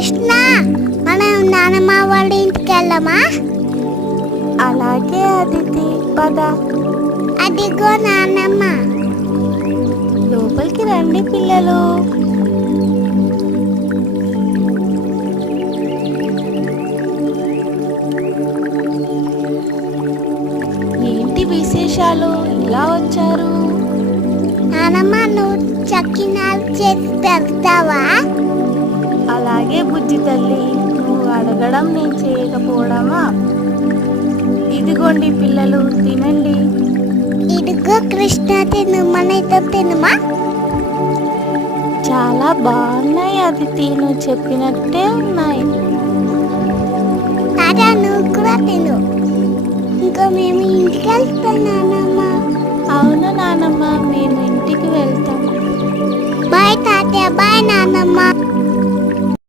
కృష్ణ, మనం నానమ్మ వాళ్ళ ఇంటికి వెళ్దామా? అలాగే అదితి, పద. అదిగో నానమ్మ. లోపలికి రండి పిల్లలు. ఏంటి విశేషాలు, ఇలా వచ్చారు? నానమ్మ, నువ్వు చక్కినాలు చేసి పెడతావా? అలాగే బుజ్జి తల్లి, నువ్వు అడగడం నేను చేయకపోవడమా? ఇదిగోండి పిల్లలు, తినండి. ఇదిగో కృష్ణ, తిను. మన ఇద్దరం తినమా? చాలా బాగున్నాయి అదితి, నువ్వు చెప్పినట్టే ఉన్నాయి. తాత, నువ్వు కూడా తిను. ఇంకా మేము ఇంటికి వెళ్తాం నానమ్మ. అవును నానమ్మ, మేము ఇంటికి వెళ్తాం. బాయ్ తాతయ్య, బాయ్ నానమ్మ.